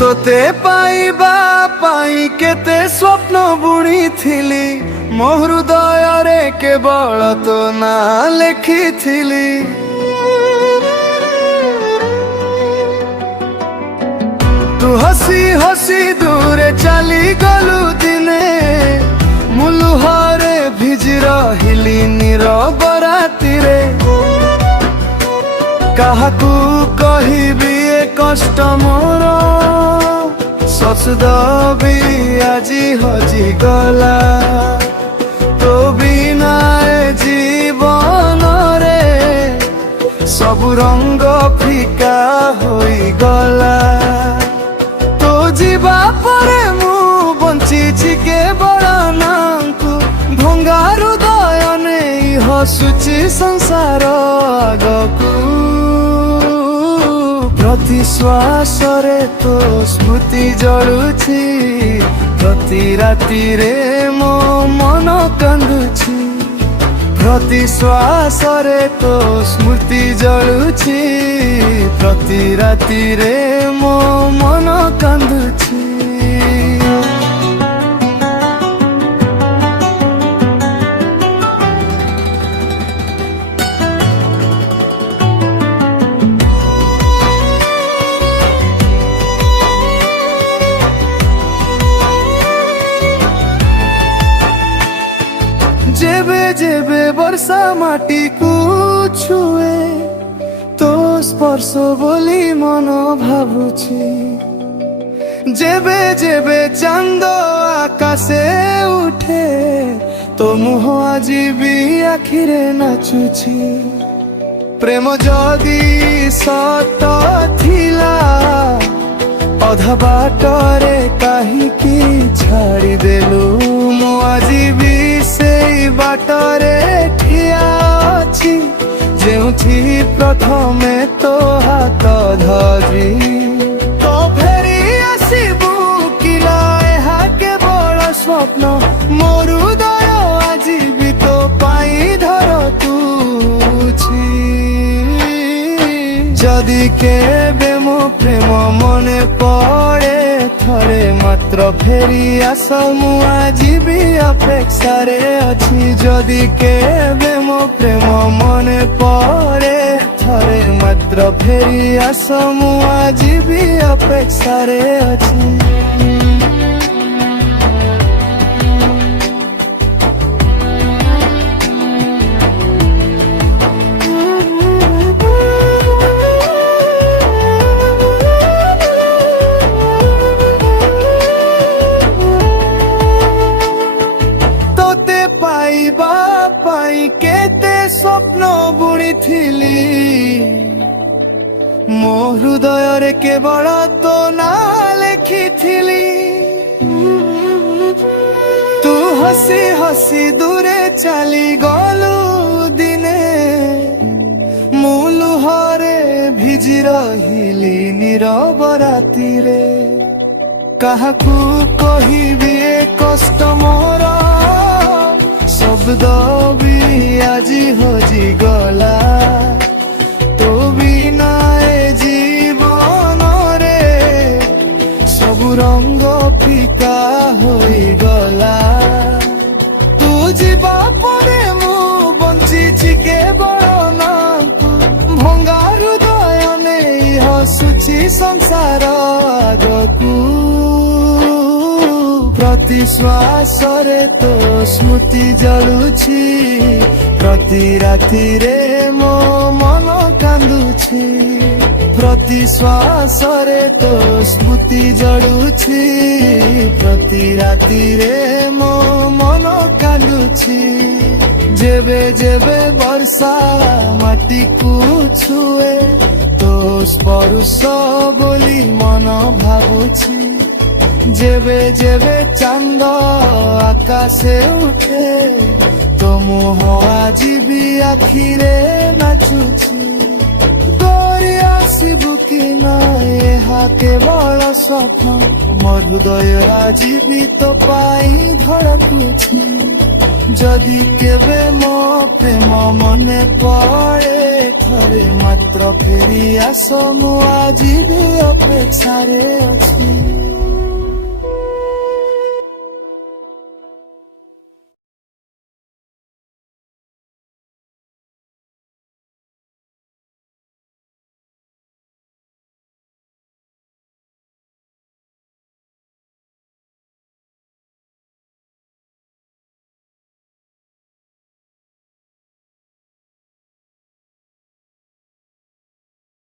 তোতে পাইবা পাই কেতে স্বপ্ন বুଣିଥିଲି ମୋ ହୃଦୟରେ କେବଳ ତୋ ନାଁ ଲେଖିଥିଲି। ତୁ ହସି ହସି ଦୂରେ ଚାଲିଗଲୁ ଦିନେ ମୁଁ ଲୁହରେ ଭିଜି ରହିଲି ନୀରବ ରାତିରେ। କାହାକୁ କହିବି ଏ କଷ୍ଟ ମୋର ସସୁଦ ବି ଆଜି ହଜିଗଲା। ତୋ ବିନା ଏ ଜୀବନରେ ସବୁ ରଙ୍ଗ ଫିକା ହୋଇଗଲା। ତୋ ଯିବା ପରେ ମୁଁ ବଞ୍ଚିଛି କେବଳ ନାଙ୍କୁ ଭଙ୍ଗା ହୃଦୟ ନେଇ ହସୁଛି ସଂସାର ଆଗକୁ। ପ୍ରତି ଶ୍ୱାସରେ ତୋ ସ୍ମୃତି ଜଳୁଛି ପ୍ରତି ରାତିରେ ମୋ ମନ କାନ୍ଦୁଛି। ପ୍ରତି ଶ୍ୱାସରେ ତୋ ସ୍ମୃତି ଜଳୁଛି ପ୍ରତି ରାତିରେ ମୋ ମନ କାନ୍ଦୁଛି। जेबे जेबे वर्षा माटी को छुए तो स्पर्श बोली मन भावुछि। जेबे जेबे चांद आकाशे उठे तो मुह आज भी आखिरे नाचुछि। प्रेम जदि सत थिला अधा बाटरे काहीकि छाड़ी देलु। मु आज भी से बाटरे ठिया अछि जेउथि प्रथमे तो हाथ धरी। तो फेरी आसिबु किला एहा केवल स्वप्न मोर हृदय आज भी तो पाई धरतुछि। जदि केबे मो प्रेम मने पड़े थरे मात्र फेरी आस मु आज भी अपेक्षारे अछि। जदि केबे मो प्रेम मने पड़े थरे मात्र फेरी आस मु आज भी अपेक्षारे अछि। ପାଇବା ପାଇଁ କେତେ ସ୍ୱପ୍ନ ବୁଣିଥିଲି ମୋ ହୃଦୟରେ କେବଳ ତୋ ନାଁ ଲେଖିଥିଲି। ତୁ ହସି ହସି ଦୂରେ ଚାଲିଗଲୁ ଦିନେ ମୁଁ ଲୁହରେ ଭିଜି ରହିଲି ନୀରବ ରାତିରେ। କାହାକୁ କହିବି ଏ କଷ୍ଟ ମୋର ଶବ୍ଦ ବି ଆଜି ହଜିଗଲା। ତୋ ବିନା ଏ ଜୀବନରେ ସବୁ ରଙ୍ଗ ଫିକା ହୋଇଗଲା। ତୁ ଯିବା ପରେ ମୁଁ ବଞ୍ଚିଛି କେବଳ ନାଙ୍କୁ ଭଙ୍ଗା ହୃଦୟ ନେଇ ହସୁଛି ସଂସାର ଆଗକୁ। प्रति श्वासरे तो स्मृति जलुछि प्रति रातिरे मो मन कांदुछि। प्रति श्वासरे तो स्मृति जलुछि प्रति रातिरे मो मन कांदुछि। ଯେବେ ଯେବେ ବର୍ଷା ମାଟିକୁ ଛୁଏ ତୋ ସ୍ପର୍ଶ ବୋଲି ମନ ଭାବୁଛି ଯେବେ ଯେବେ ଚାନ୍ଦ ଆକାଶେ ଉଠେ ତୋ ମୁହଁ ଆଜି ବି ଆଖିରେ ନାଚୁଛି ତୋରି ଆସିବୁ କି ନା ଏହା କେବଳ ସ୍ୱପ୍ନ ମୋ ହୃଦୟ ଆଜି ବି ତୋ ପାଇଁ ଧଡ଼କୁଛି ଯଦି କେବେ ମୋ ପ୍ରେମ ମନେ ପଡ଼େ ଥରେ ମାତ୍ର ଫେରି ଆସ ମୁଁ ଆଜି ବି ଅପେକ୍ଷାରେ ଅଛି।